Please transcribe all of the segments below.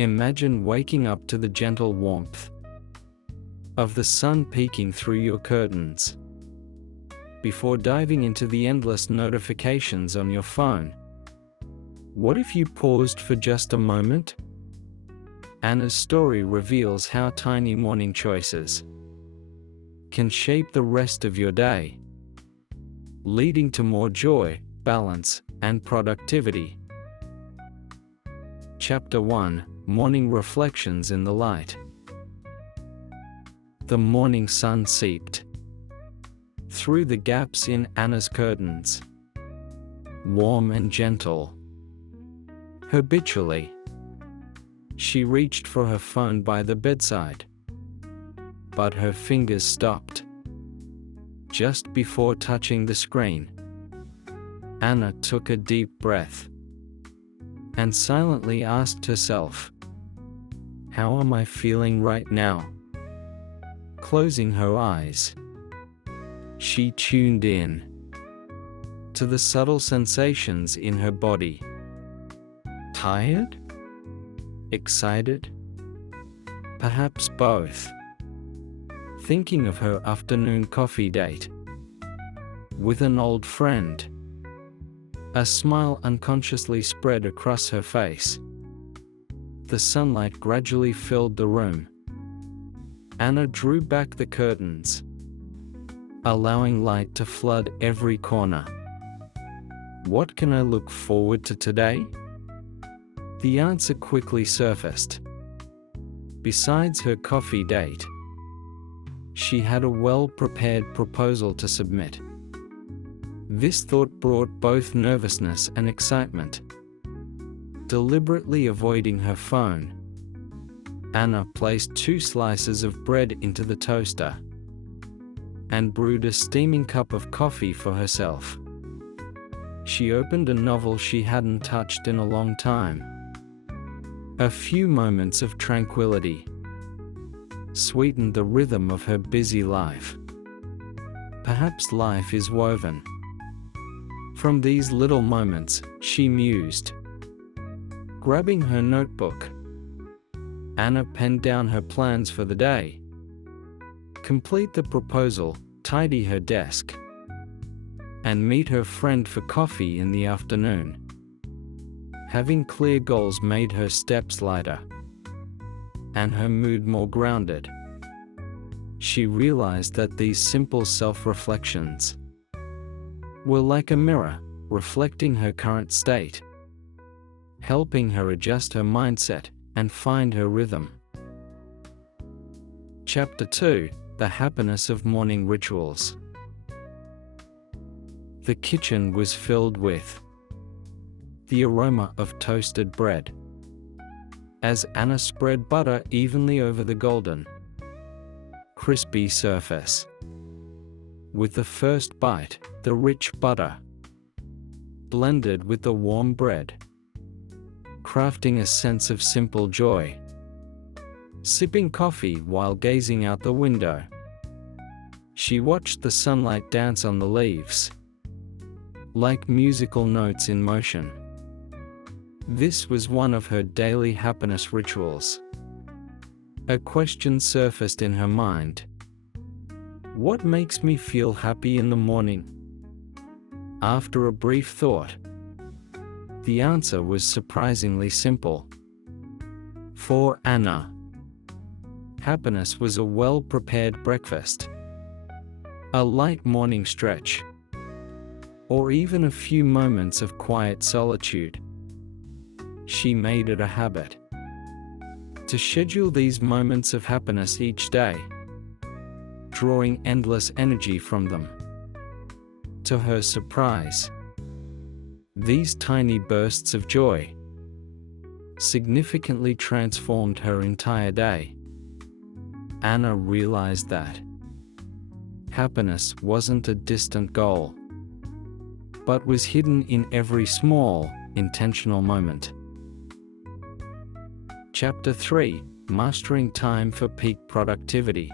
Imagine waking up to the gentle warmth of the sun peeking through your curtains. Before diving into the endless notifications on your phone, what if you paused for just a moment? Anna's story reveals how tiny morning choices can shape the rest of your day, leading to more joy, balance, and productivity. Chapter 1: Morning Reflections in the Light. The morning sun seeped through the gaps in Anna's curtains, warm and gentle. Habitually, she reached for her phone by the bedside, but her fingers stopped just before touching the screen. Anna took a deep breath and silently asked herself, "How am I feeling right now?" Closing her eyes, she tuned in to the subtle sensations in her body. Tired? Excited? Perhaps both. Thinking of her afternoon coffee date with an old friend, a smile unconsciously spread across her face. The sunlight gradually filled the room. Anna drew back the curtains, allowing light to flood every corner. What can I look forward to today? The answer quickly surfaced. Besides her coffee date, she had a well-prepared proposal to submit. This thought brought both nervousness and excitement. Deliberately avoiding her phone, Anna placed 2 slices of bread into the toaster and brewed a steaming cup of coffee for herself. She opened a novel she hadn't touched in a long time. A few moments of tranquility sweetened the rhythm of her busy life. Perhaps life is woven from these little moments, she mused. Grabbing her notebook, Anna penned down her plans for the day. Complete the proposal, tidy her desk, and meet her friend for coffee in the afternoon. Having clear goals made her steps lighter and her mood more grounded. She realized that these simple self-reflections were like a mirror, reflecting her current state, helping her adjust her mindset and find her rhythm. Chapter 2: The Happiness of Morning Rituals. The kitchen was filled with the aroma of toasted bread. As Anna spread butter evenly over the golden, crispy surface. With the first bite, the rich butter blended with the warm bread, crafting a sense of simple joy. Sipping coffee while gazing out the window, she watched the sunlight dance on the leaves, like musical notes in motion. This was one of her daily happiness rituals. A question surfaced in her mind. What makes me feel happy in the morning? After a brief thought, the answer was surprisingly simple. For Anna, happiness was a well-prepared breakfast, a light morning stretch, or even a few moments of quiet solitude. She made it a habit to schedule these moments of happiness each day, drawing endless energy from them. To her surprise, these tiny bursts of joy significantly transformed her entire day. Anna realized that happiness wasn't a distant goal, but was hidden in every small, intentional moment. Chapter 3: Mastering Time for Peak Productivity.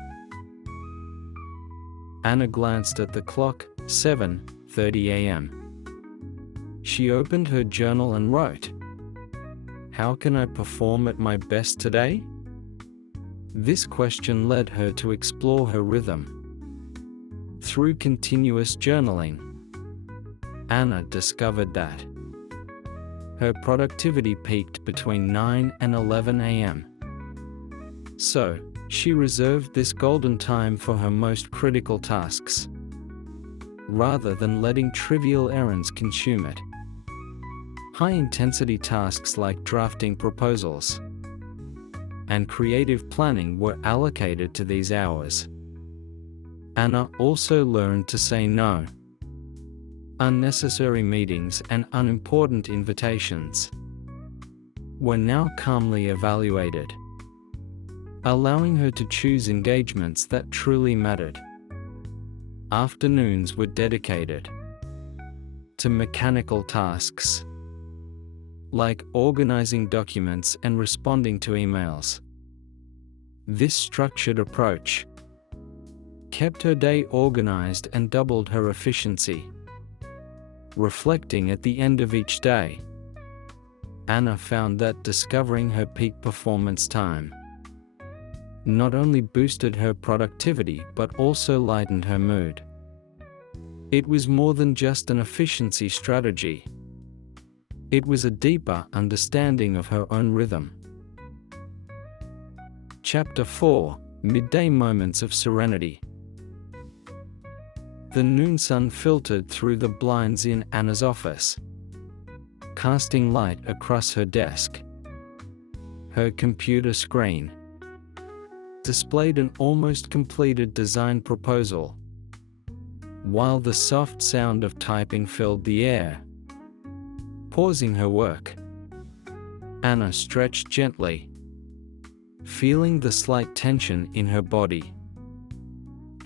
Anna glanced at the clock, 7:30 a.m. She opened her journal and wrote, How can I perform at my best today? This question led her to explore her rhythm. Through continuous journaling, Anna discovered that her productivity peaked between 9 and 11 a.m. So, she reserved this golden time for her most critical tasks, rather than letting trivial errands consume it. High-intensity tasks like drafting proposals and creative planning were allocated to these hours. Anna also learned to say no. Unnecessary meetings and unimportant invitations were now calmly evaluated, allowing her to choose engagements that truly mattered. Afternoons were dedicated to mechanical tasks, like organizing documents and responding to emails. This structured approach kept her day organized and doubled her efficiency. Reflecting at the end of each day, Anna found that discovering her peak performance time not only boosted her productivity but also lightened her mood. It was more than just an efficiency strategy. It was a deeper understanding of her own rhythm. Chapter 4: Midday Moments of Serenity. The noon sun filtered through the blinds in Anna's office, casting light across her desk. Her computer screen displayed an almost completed design proposal, while the soft sound of typing filled the air. Pausing her work, Anna stretched gently, feeling the slight tension in her body.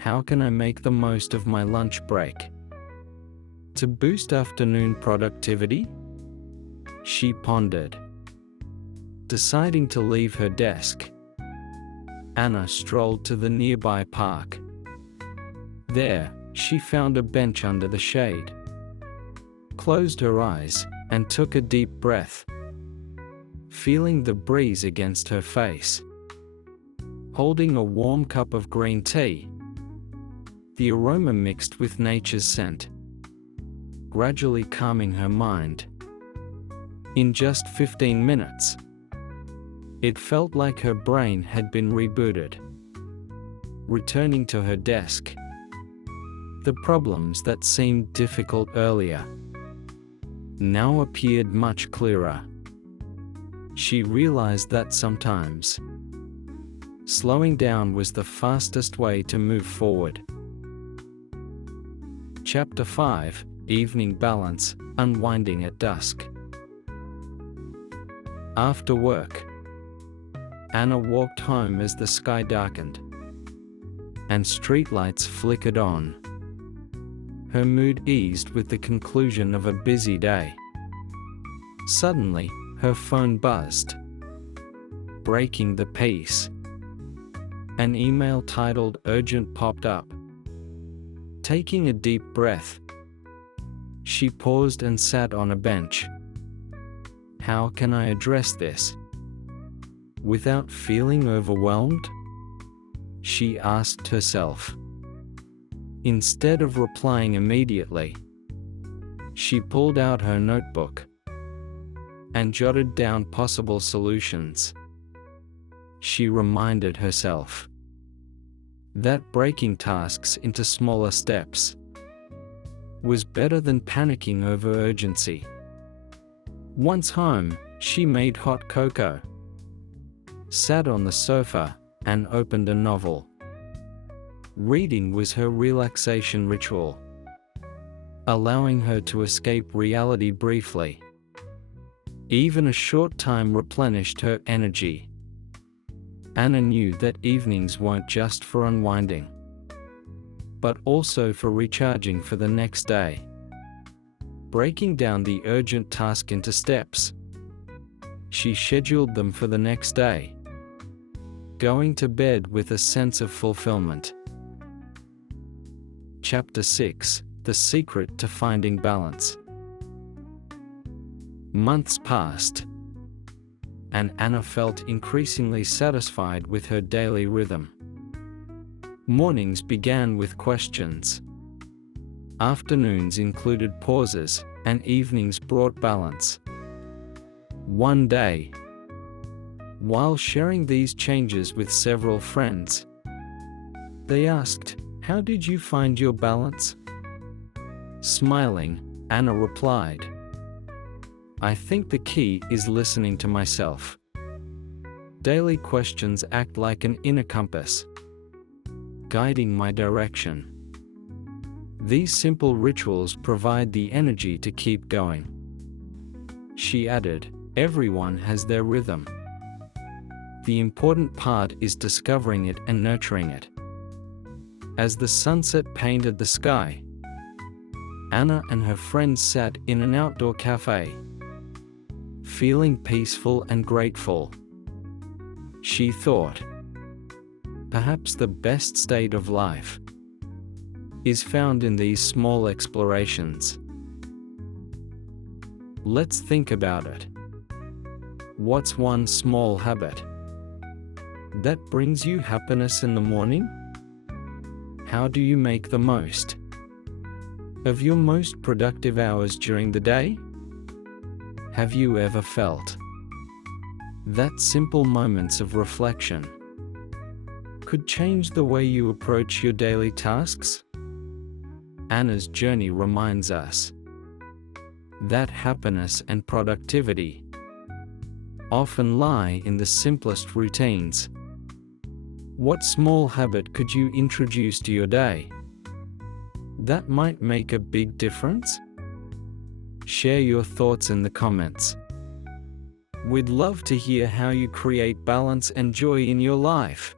How can I make the most of my lunch break to boost afternoon productivity? She pondered. Deciding to leave her desk, Anna strolled to the nearby park. There, she found a bench under the shade, closed her eyes, and took a deep breath, feeling the breeze against her face. Holding a warm cup of green tea, the aroma mixed with nature's scent, gradually calming her mind. In just 15 minutes, it felt like her brain had been rebooted. Returning to her desk, the problems that seemed difficult earlier now appeared much clearer. She realized that sometimes slowing down was the fastest way to move forward. Chapter 5: Evening Balance, Unwinding at Dusk. After work, Anna walked home as the sky darkened and streetlights flickered on. Her mood eased with the conclusion of a busy day. Suddenly, her phone buzzed, breaking the peace. An email titled "Urgent" popped up. Taking a deep breath, she paused and sat on a bench. How can I address this without feeling overwhelmed? She asked herself. Instead of replying immediately, she pulled out her notebook and jotted down possible solutions. She reminded herself that breaking tasks into smaller steps was better than panicking over urgency. Once home, she made hot cocoa, sat on the sofa, and opened a novel. Reading was her relaxation ritual, allowing her to escape reality briefly. Even a short time replenished her energy. Anna knew that evenings weren't just for unwinding, but also for recharging for the next day. Breaking down the urgent task into steps, she scheduled them for the next day, going to bed with a sense of fulfillment. Chapter 6: The Secret to Finding Balance. Months passed, and Anna felt increasingly satisfied with her daily rhythm. Mornings began with questions. Afternoons included pauses, and evenings brought balance. One day, while sharing these changes with several friends, they asked, "How did you find your balance?" Smiling, Anna replied, "I think the key is listening to myself." Daily questions act like an inner compass, guiding my direction. These simple rituals provide the energy to keep going. She added, "Everyone has their rhythm. The important part is discovering it and nurturing it." As the sunset painted the sky, Anna and her friends sat in an outdoor cafe, feeling peaceful and grateful. She thought, perhaps the best state of life is found in these small explorations. Let's think about it. What's one small habit that brings you happiness in the morning? How do you make the most of your most productive hours during the day? Have you ever felt that simple moments of reflection could change the way you approach your daily tasks? Anna's journey reminds us that happiness and productivity often lie in the simplest routines. What small habit could you introduce to your day that might make a big difference? Share your thoughts in the comments. We'd love to hear how you create balance and joy in your life.